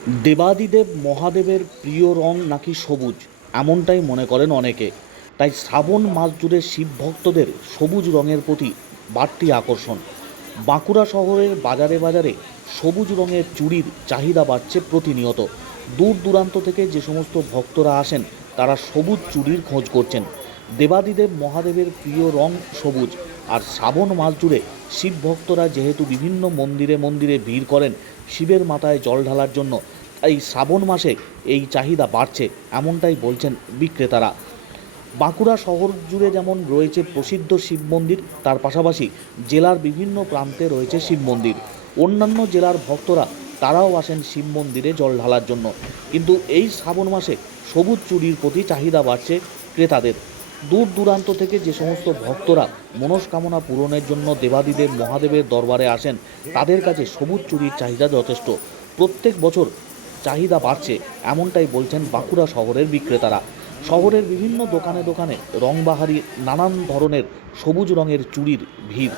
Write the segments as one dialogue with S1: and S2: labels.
S1: দেবাদিদেব মহাদেবের প্রিয় রং নাকি সবুজ? এমনটাই মনে করেন অনেকে। তাই শ্রাবণ মাস জুড়ে শিব ভক্তদের সবুজ রঙের প্রতি বাড়তি আকর্ষণ। বাঁকুড়া শহরের বাজারে বাজারে সবুজ রঙের চুড়ির চাহিদা বাড়ছে প্রতিনিয়ত। দূর দূরান্ত থেকে যে সমস্ত ভক্তরা আসেন, তারা সবুজ চুড়ির খোঁজ করছেন। দেবাদিদেব মহাদেবের প্রিয় রং সবুজ। আর শ্রাবণ মাস জুড়ে শিব ভক্তরা যেহেতু বিভিন্ন মন্দিরে মন্দিরে ভিড় করেন শিবের মাথায় জল ঢালার জন্য। তাই শ্রাবণ মাসে এই চাহিদা বাড়ছে, এমনটাই বলছেন বিক্রেতারা। বাঁকুড়া শহর জুড়ে যেমন রয়েছে প্রসিদ্ধ শিব মন্দির, তার পাশাপাশি জেলার বিভিন্ন প্রান্তে রয়েছে শিব মন্দির। অন্যান্য জেলার ভক্তরা, তারাও আসেন শিব মন্দিরে জল ঢালার জন্য। কিন্তু এই শ্রাবণ মাসে সবুজ চুরির প্রতি চাহিদা বাড়ছে ক্রেতাদের। দূর দূরান্ত থেকে যে সমস্ত ভক্তরা মনস্কামনা পূরণের জন্য দেবাদিদেব মহাদেবের দরবারে আসেন, তাদের কাছে সবুজ চুরির চাহিদা যথেষ্ট। প্রত্যেক বছর চাহিদা বাড়ছে, এমনটাই বলছেন বাঁকুড়া শহরের বিক্রেতারা। শহরের বিভিন্ন দোকানে দোকানে রংবাহারি, নানান ধরনের সবুজ রঙের চুড়ির ভিড়।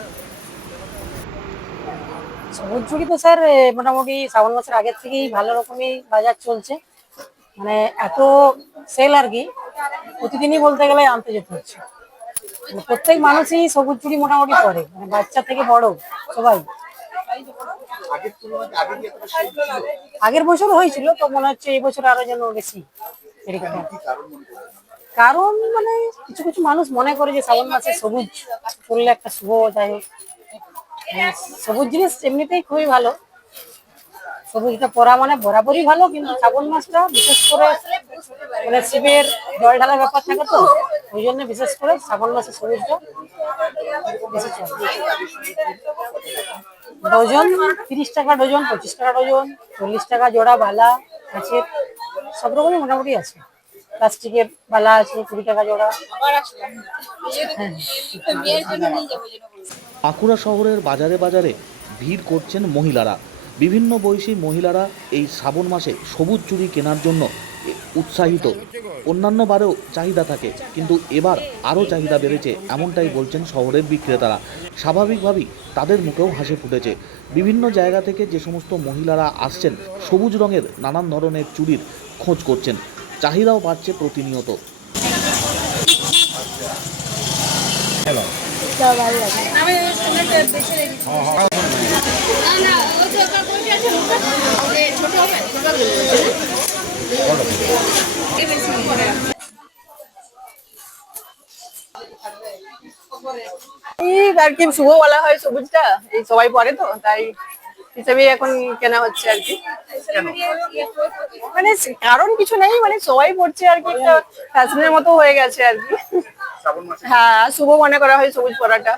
S2: সবুজ চুড়ি তো স্যার মোটামুটি শ্রাবণ মাসের আগের থেকেই ভালো রকমই বাজার চলছে। মানে এত সেল আর কি প্রতিদিনই বলতে গেলে আনতে যেতে হচ্ছে। মানে প্রত্যেক মানুষই সবুজ চুড়ি মোটামুটি করে মানে বাচ্চা থেকে বড় সবাই। আগের বছর হয়েছিল তো মনে হচ্ছে এই বছর আরও যেন বেশি কারণ মানে কিছু কিছু মানুষ মনে করে যে শ্রাবণ মাসে সবুজ করলে একটা শুভ যাই হোক। হ্যাঁ, সবুজ জিনিস এমনিতেই খুবই ভালো। সবুজটা পরা মানে বরাবরই ভালো কিন্তু শ্রাবণ মাসটা বিশেষ করে মানে শিবের জল ঢালার ব্যাপার থাকে তো, ওই জন্য বিশেষ করে শ্রাবণ মাসে সবুজটা বেশি ডজন তিরিশ টাকা ডজন, পঁচিশ টাকা ডজন, চল্লিশ টাকা জোড়া বালা আছে সব রকমই মোটামুটি আছে। প্লাস্টিকের বালা আছে, কুড়ি টাকা জোড়া। হ্যাঁ
S1: বাঁকুড়া শহরের বাজারে বাজারে ভিড় করছেন মহিলারা। বিভিন্ন বয়সী মহিলারা এই শ্রাবণ মাসে সবুজ চুড়ি কেনার জন্য উৎসাহিত। অন্যান্য বারেও চাহিদা থাকে, কিন্তু এবার আরও চাহিদা বেড়েছে, এমনটাই বলছেন শহরের বিক্রেতারা। স্বাভাবিকভাবেই তাদের মুখেও হাসি ফুটেছে। বিভিন্ন জায়গা থেকে যে সমস্ত মহিলারা আসছেন, সবুজ রঙের নানান ধরনের চুরির খোঁজ করছেন। চাহিদাও বাড়ছে প্রতিনিয়ত।
S3: এই শুভ বলা হয় সবুজটা। এই সবাই পরে তো, তাই হিসেবে এখন কেনা হচ্ছে আর কি। মানে কারণ কিছু নেই মানে সবাই পড়ছে আর কি ফ্যাশনের মতো হয়ে গেছে আর কি। হ্যাঁ শুভ মনে করা হয় সবুজ পরাটা।